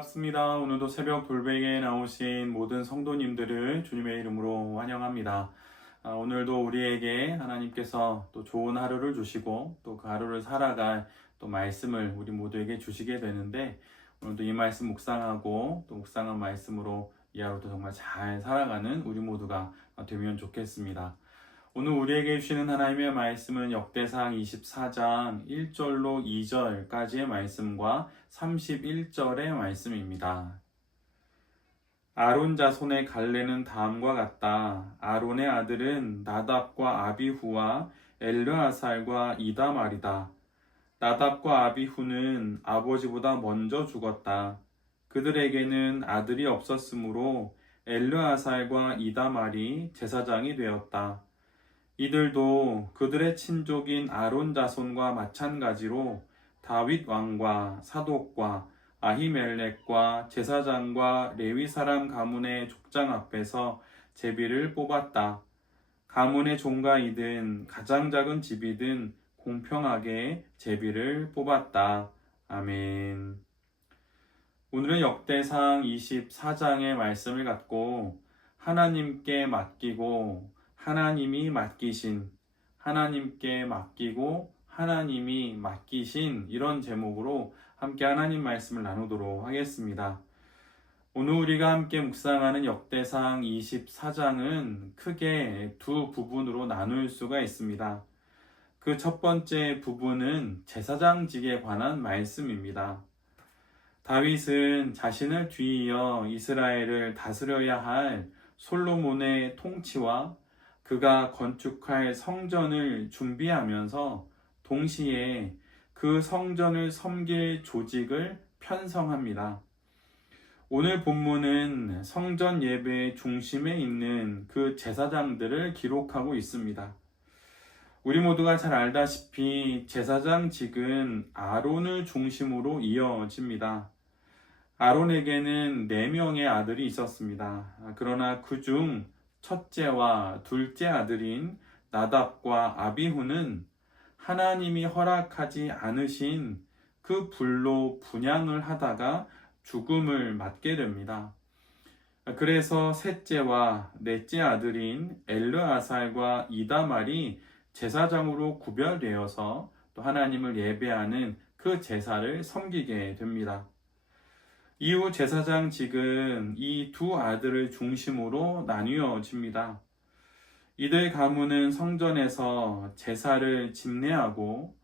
반갑습니다. 오늘도 새벽 돌베개에 나오신 모든 성도님들을 주님의 이름으로 환영합니다. 오늘도 우리에게 하나님께서 또 좋은 하루를 주시고 또 그 하루를 살아갈 또 말씀을 우리 모두에게 주시게 되는데, 오늘도 이 말씀 묵상하고 또 묵상한 말씀으로 이 하루도 정말 잘 살아가는 우리 모두가 되면 좋겠습니다. 오늘 우리에게 주시는 하나님의 말씀은 역대상 24장 1절로 2절까지의 말씀과 31절의 말씀입니다. 아론 자손의 갈래는 다음과 같다. 아론의 아들은 나답과 아비후와 엘르아살과 이다말이다. 나답과 아비후는 아버지보다 먼저 죽었다. 그들에게는 아들이 없었으므로 엘르아살과 이다말이 제사장이 되었다. 이들도 그들의 친족인 아론 자손과 마찬가지로 다윗 왕과 사독과 아히멜렉과 제사장과 레위 사람 가문의 족장 앞에서 제비를 뽑았다. 가문의 종가이든 가장 작은 집이든 공평하게 제비를 뽑았다. 아멘. 오늘은 역대상 24장의 말씀을 갖고 하나님께 맡기고 하나님이 맡기신, 하나님께 맡기고 하나님이 맡기신, 이런 제목으로 함께 하나님 말씀을 나누도록 하겠습니다. 오늘 우리가 함께 묵상하는 역대상 24장은 크게 두 부분으로 나눌 수가 있습니다. 그 첫 번째 부분은 제사장직에 관한 말씀입니다. 다윗은 자신을 뒤이어 이스라엘을 다스려야 할 솔로몬의 통치와 그가 건축할 성전을 준비하면서 동시에 그 성전을 섬길 조직을 편성합니다. 오늘 본문은 성전 예배의 중심에 있는 그 제사장들을 기록하고 있습니다. 우리 모두가 잘 알다시피 제사장직은 아론을 중심으로 이어집니다. 아론에게는 4명의 아들이 있었습니다. 그러나 그중 첫째와 둘째 아들인 나답과 아비후는 하나님이 허락하지 않으신 그 불로 분향을 하다가 죽음을 맞게 됩니다. 그래서 셋째와 넷째 아들인 엘르아살과 이다말이 제사장으로 구별되어서 또 하나님을 예배하는 그 제사를 섬기게 됩니다. 이후 제사장직은 이 두 아들을 중심으로 나뉘어집니다. 이들 가문은 성전에서 제사를 집례하고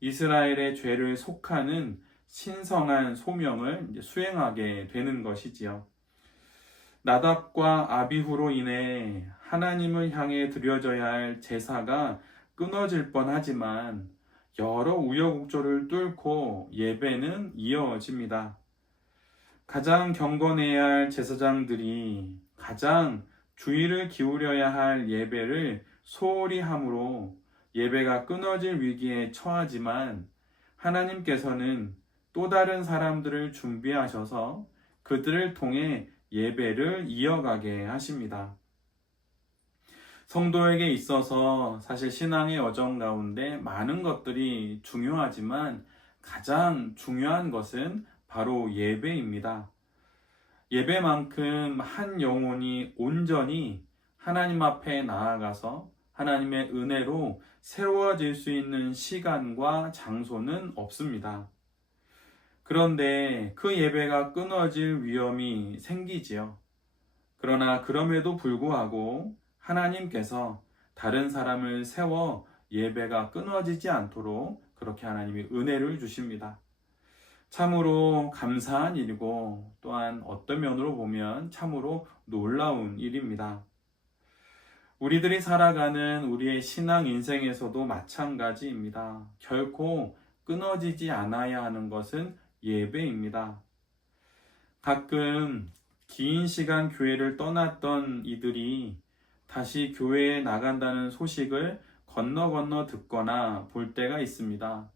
이스라엘의 죄를 속하는 신성한 소명을 수행하게 되는 것이지요. 나답과 아비후로 인해 하나님을 향해 드려져야 할 제사가 끊어질 뻔하지만 여러 우여곡절을 뚫고 예배는 이어집니다. 가장 경건해야 할 제사장들이 가장 주의를 기울여야 할 예배를 소홀히 함으로 예배가 끊어질 위기에 처하지만 하나님께서는 또 다른 사람들을 준비하셔서 그들을 통해 예배를 이어가게 하십니다. 성도에게 있어서 사실 신앙의 여정 가운데 많은 것들이 중요하지만 가장 중요한 것은 바로 예배입니다. 예배만큼 한 영혼이 온전히 하나님 앞에 나아가서 하나님의 은혜로 새로워질 수 있는 시간과 장소는 없습니다. 그런데 그 예배가 끊어질 위험이 생기지요. 그러나 그럼에도 불구하고 하나님께서 다른 사람을 세워 예배가 끊어지지 않도록 그렇게 하나님이 은혜를 주십니다. 참으로 감사한 일이고 또한 어떤 면으로 보면 참으로 놀라운 일입니다. 우리들이 살아가는 우리의 신앙 인생에서도 마찬가지입니다. 결코 끊어지지 않아야 하는 것은 예배입니다. 가끔 긴 시간 교회를 떠났던 이들이 다시 교회에 나간다는 소식을 건너 듣거나 볼 때가 있습니다.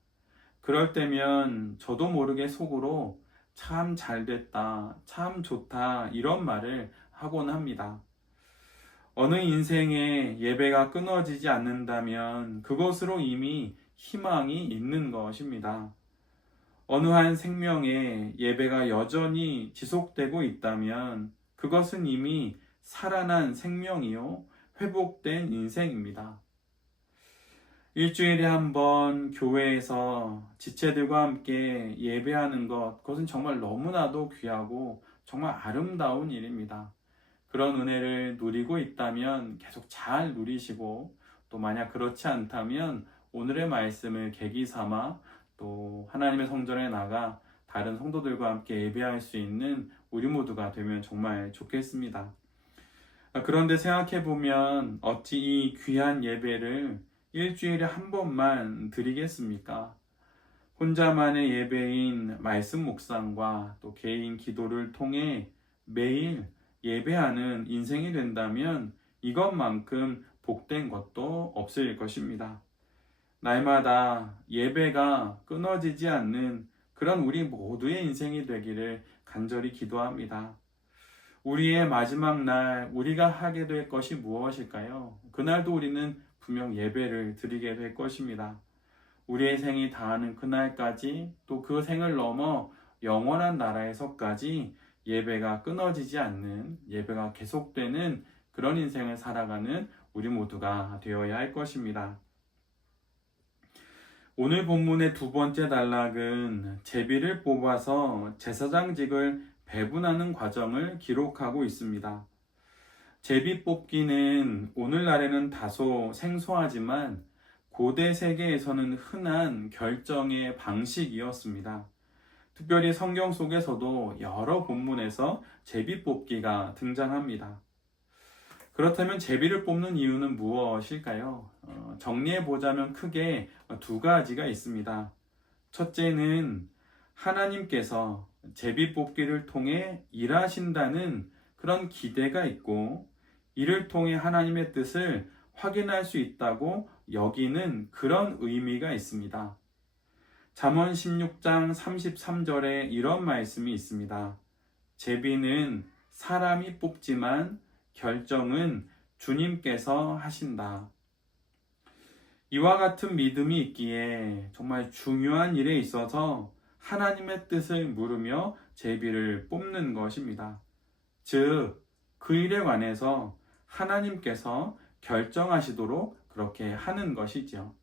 그럴 때면 저도 모르게 속으로 참 잘됐다, 참 좋다, 이런 말을 하곤 합니다. 어느 인생에 예배가 끊어지지 않는다면 그것으로 이미 희망이 있는 것입니다. 어느 한 생명의 예배가 여전히 지속되고 있다면 그것은 이미 살아난 생명이요, 회복된 인생입니다. 일주일에 한 번 교회에서 지체들과 함께 예배하는 것, 그것은 정말 너무나도 귀하고 정말 아름다운 일입니다. 그런 은혜를 누리고 있다면 계속 잘 누리시고, 또 만약 그렇지 않다면 오늘의 말씀을 계기 삼아 또 하나님의 성전에 나가 다른 성도들과 함께 예배할 수 있는 우리 모두가 되면 정말 좋겠습니다. 그런데 생각해 보면 어찌 이 귀한 예배를 일주일에 한 번만 드리겠습니까? 혼자만의 예배인 말씀 묵상과 또 개인 기도를 통해 매일 예배하는 인생이 된다면 이것만큼 복된 것도 없을 것입니다. 날마다 예배가 끊어지지 않는 그런 우리 모두의 인생이 되기를 간절히 기도합니다. 우리의 마지막 날 우리가 하게 될 것이 무엇일까요? 그날도 우리는 분명 예배를 드리게 될 것입니다. 우리의 생이 다하는 그날까지, 또 그 생을 넘어 영원한 나라에서까지 예배가 끊어지지 않는, 예배가 계속되는 그런 인생을 살아가는 우리 모두가 되어야 할 것입니다. 오늘 본문의 두 번째 단락은 제비를 뽑아서 제사장직을 배분하는 과정을 기록하고 있습니다. 제비 뽑기는 오늘날에는 다소 생소하지만 고대 세계에서는 흔한 결정의 방식이었습니다. 특별히 성경 속에서도 여러 본문에서 제비 뽑기가 등장합니다. 그렇다면 제비를 뽑는 이유는 무엇일까요? 정리해보자면 크게 두 가지가 있습니다. 첫째는 하나님께서 제비 뽑기를 통해 일하신다는 그런 기대가 있고, 이를 통해 하나님의 뜻을 확인할 수 있다고 여기는 그런 의미가 있습니다. 잠언 16장 33절에 이런 말씀이 있습니다. 제비는 사람이 뽑지만 결정은 주님께서 하신다. 이와 같은 믿음이 있기에 정말 중요한 일에 있어서 하나님의 뜻을 물으며 제비를 뽑는 것입니다. 즉, 그 일에 관해서 하나님께서 결정하시도록 그렇게 하는 것이죠.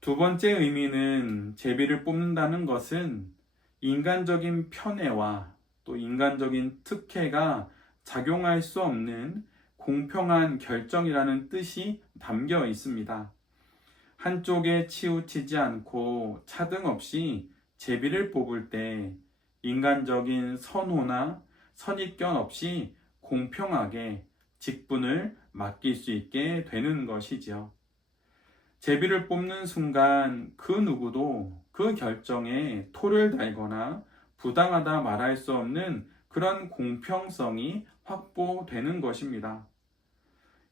두 번째 의미는 제비를 뽑는다는 것은 인간적인 편애와 또 인간적인 특혜가 작용할 수 없는 공평한 결정이라는 뜻이 담겨 있습니다. 한쪽에 치우치지 않고 차등 없이 제비를 뽑을 때 인간적인 선호나 선입견 없이 공평하게 직분을 맡길 수 있게 되는 것이지요. 제비를 뽑는 순간 그 누구도 그 결정에 토를 달거나 부당하다 말할 수 없는 그런 공평성이 확보되는 것입니다.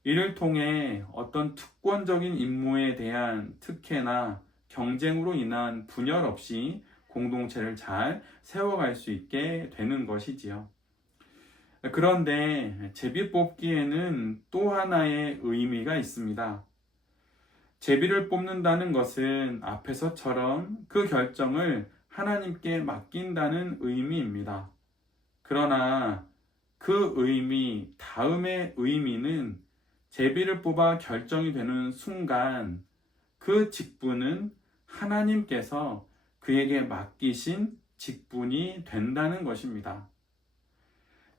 이를 통해 어떤 특권적인 임무에 대한 특혜나 경쟁으로 인한 분열 없이 공동체를 잘 세워갈 수 있게 되는 것이지요. 그런데 제비 뽑기에는 또 하나의 의미가 있습니다. 제비를 뽑는다는 것은 앞에서처럼 그 결정을 하나님께 맡긴다는 의미입니다. 그러나 그 의미, 다음의 의미는 제비를 뽑아 결정이 되는 순간 그 직분은 하나님께서 그에게 맡기신 직분이 된다는 것입니다.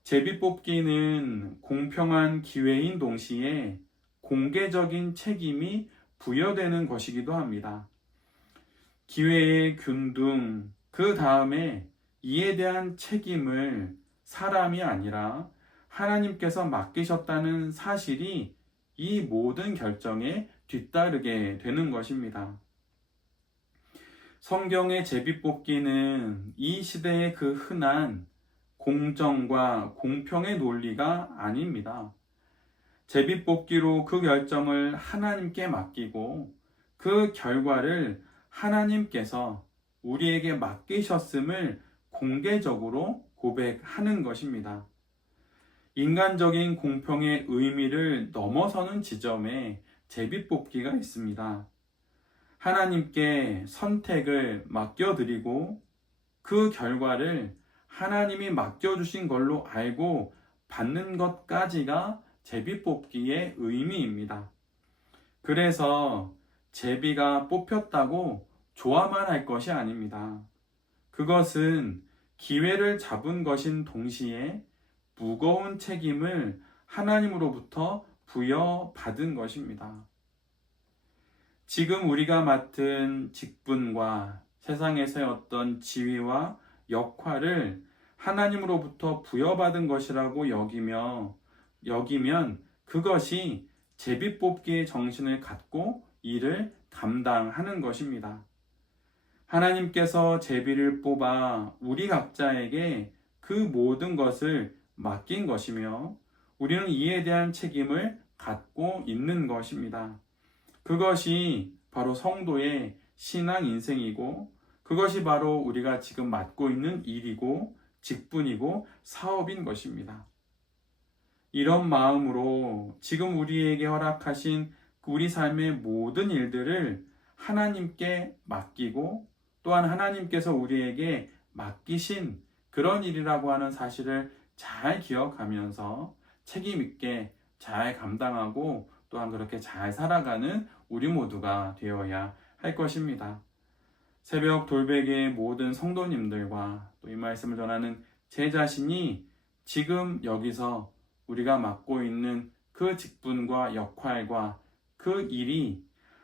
제비 뽑기는 공평한 기회인 동시에 공개적인 책임이 부여되는 것이기도 합니다. 기회의 균등, 그 다음에 이에 대한 책임을 사람이 아니라 하나님께서 맡기셨다는 사실이 이 모든 결정에 뒤따르게 되는 것입니다. 성경의 제비뽑기는 이 시대의 그 흔한 공정과 공평의 논리가 아닙니다. 제비뽑기로 그 결정을 하나님께 맡기고 그 결과를 하나님께서 우리에게 맡기셨음을 공개적으로 고백하는 것입니다. 인간적인 공평의 의미를 넘어서는 지점에 제비뽑기가 있습니다. 하나님께 선택을 맡겨드리고 그 결과를 하나님이 맡겨주신 걸로 알고 받는 것까지가 제비뽑기의 의미입니다. 그래서 제비가 뽑혔다고 좋아만 할 것이 아닙니다. 그것은 기회를 잡은 것인 동시에 무거운 책임을 하나님으로부터 부여받은 것입니다. 지금 우리가 맡은 직분과 세상에서의 어떤 지위와 역할을 하나님으로부터 부여받은 것이라고 여기면 그것이 제비뽑기의 정신을 갖고 일을 감당하는 것입니다. 하나님께서 제비를 뽑아 우리 각자에게 그 모든 것을 맡긴 것이며 우리는 이에 대한 책임을 갖고 있는 것입니다. 그것이 바로 성도의 신앙 인생이고 그것이 바로 우리가 지금 맡고 있는 일이고 직분이고 사업인 것입니다. 이런 마음으로 지금 우리에게 허락하신 우리 삶의 모든 일들을 하나님께 맡기고 또한 하나님께서 우리에게 맡기신 그런 일이라고 하는 사실을 잘 기억하면서 책임 있게 잘 감당하고 또한 그렇게 잘 살아가는 우리 모두가 되어야 할 것입니다. 새벽 돌베개의 모든 성도님들과 또 이 말씀을 전하는 제 자신이 지금 여기서 우리가 맡고 있는 그 직분과 역할과 그 일이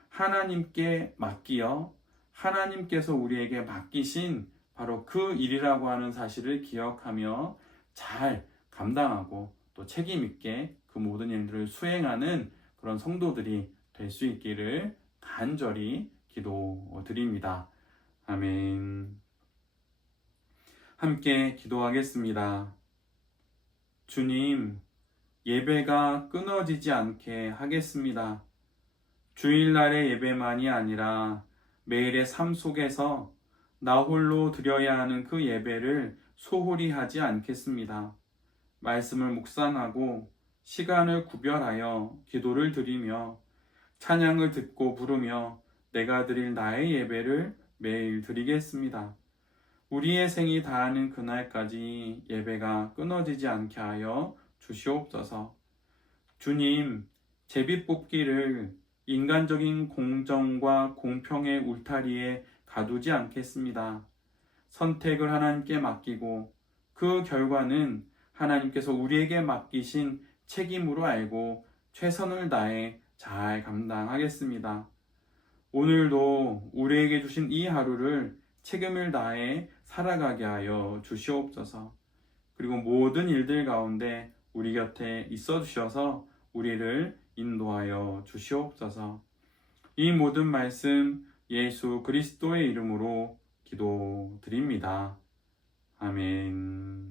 하나님께 맡기어 하나님께서 우리에게 맡기신 바로 그 일이라고 하는 사실을 기억하며 잘 감당하고 또 책임 있게 그 모든 일들을 수행하는 그런 성도들이 될 수 있기를 간절히 기도드립니다. 아멘. 함께 기도하겠습니다. 주님, 예배가 끊어지지 않게 하겠습니다. 주일날의 예배만이 아니라 매일의 삶 속에서 나 홀로 드려야 하는 그 예배를 소홀히 하지 않겠습니다. 말씀을 묵상하고 시간을 구별하여 기도를 드리며 찬양을 듣고 부르며 내가 드릴 나의 예배를 매일 드리겠습니다. 우리의 생이 다하는 그날까지 예배가 끊어지지 않게 하여 주시옵소서. 주님, 제비뽑기를 인간적인 공정과 공평의 울타리에 가두지 않겠습니다. 선택을 하나님께 맡기고 그 결과는 하나님께서 우리에게 맡기신 책임으로 알고 최선을 다해 잘 감당하겠습니다. 오늘도 우리에게 주신 이 하루를 책임을 다해 살아가게 하여 주시옵소서. 그리고 모든 일들 가운데 우리 곁에 있어 주셔서 우리를 인도하여 주시옵소서. 이 모든 말씀 예수 그리스도의 이름으로 기도드립니다. 아멘.